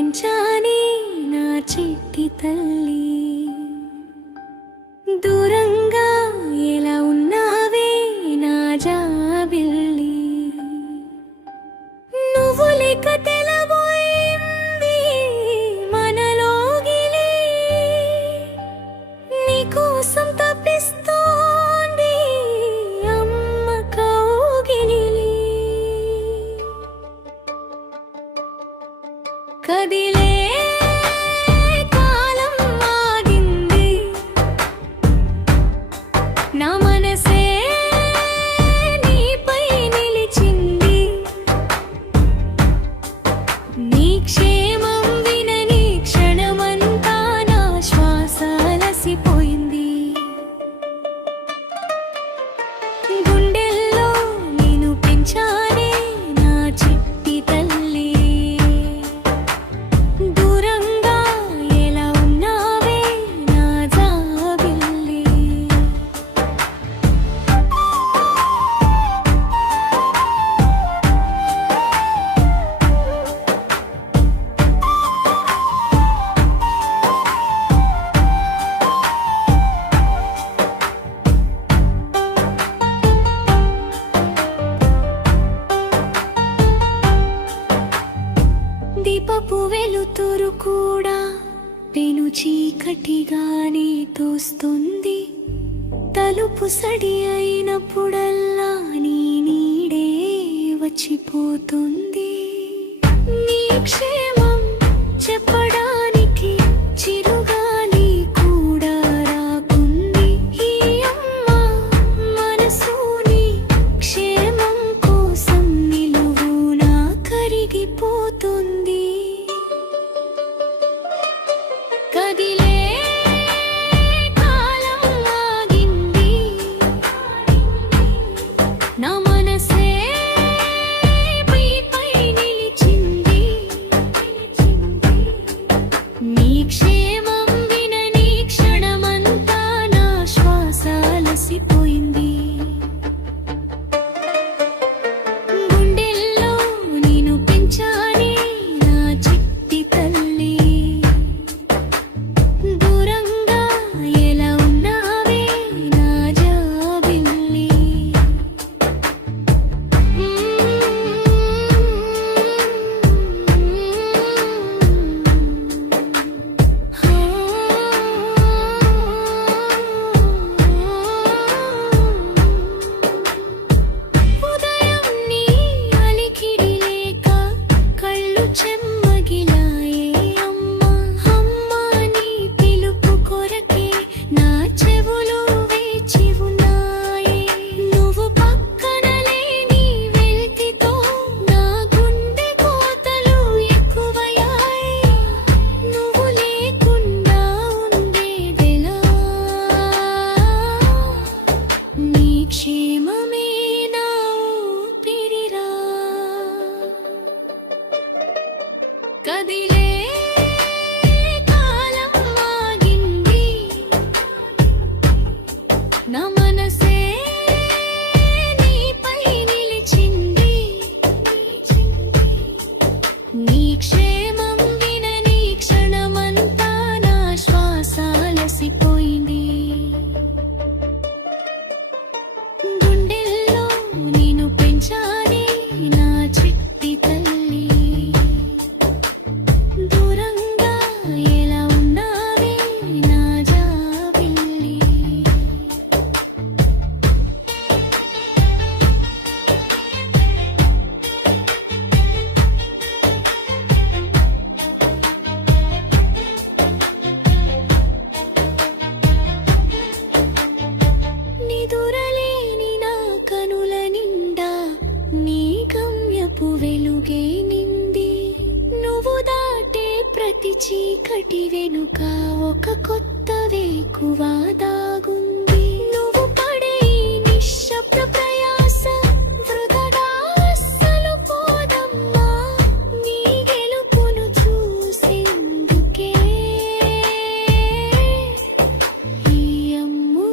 పెంచానే నా చిట్టి తల్లి. దూరంగా ఎలా ఉన్నావే నా జాబిల్లి, నువ్వు లేక తెలబోయింది మనలోగిలి. నీకోసం తప్పిస్తోంది అమ్మ కౌగిలి. కదిలే కాలం ఆగింది, నా మనసే నీపై నిలిచింది. నీ క్షేమం వినని క్షణమంతా నా శ్వాస అలసిపోయింది. గుండెల్లో నేను పెంచానే నా చిట్టి తల్లి. దూరంగా ఎలా ఉన్నావే నా జాబిల్లి. దీపపు వెలుతురు కూడా పెను చీకటిగానే తోస్తుంది. తలుపు సడి అయినప్పుడల్లా నీ నీడే వచ్చిపోతుంది. నీ క్షేమం చెప్పడానికి చిరుగాలి కూడా రాకుంది. ఈ అమ్మ మనసు నీ క్షేమం కోసం నిలువునా కరిగిపోతుంది. కదిలే కాలం ఆగింది, నా మనసే నీపై నిలిచింది. నీ క్షేమం వినని క్షణమంతా నా శ్వాస అలసిపోయింది. గుండెల్లో నేను పెంచానే నా చిట్టి తల్లి. దూరంగా ఎలా ఉన్నావే నా జాబిల్లి. ఉదయం నీ అలికిడి లేక కళ్ళు చెమ్మగిలాయే అమ్మ. అమ్మ నీ పిలుపు కొరకే నా చెవులు వేచి ఉన్నాయే. నువ్వు పక్కన లేని వెల్తితో నా గుండె కోతలు ఎక్కువయ్యాయి. నువ్వు లేకుండా ఉండేదెలా, నీ క్షేమమే నా ఊపిరిరా. కదిలే కాలం ఆగింది, నా మనసే నీపై నిలిచింది. నీ క్షేమం వినని క్షణమంతా నా శ్వాస అలసిపోయింది. గుండెల్లో నేను పెంచానే నా చిట్టి తల్లి. దూరంగా ఎలా ఉన్నావే నా జాబిల్లి. నిదురలేని నా కనుల నిండా నీ గమ్యపు వెలుగే నింది. నువ్వు దాటే ప్రతి చీకటి వెనుక ఒక కొత్త వేకువ దాగుంది. నువ్వు పడే ఈ నిశ్శబ్ద ప్రయాస వృథాగా అస్సలు పోదమ్మా. నీ గెలుపును చూసేందుకే ఈ అమ్ము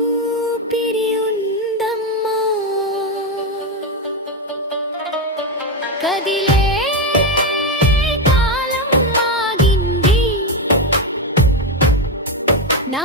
పిరి ఉందమ్మా. కదిలే కాలం ఆగి నా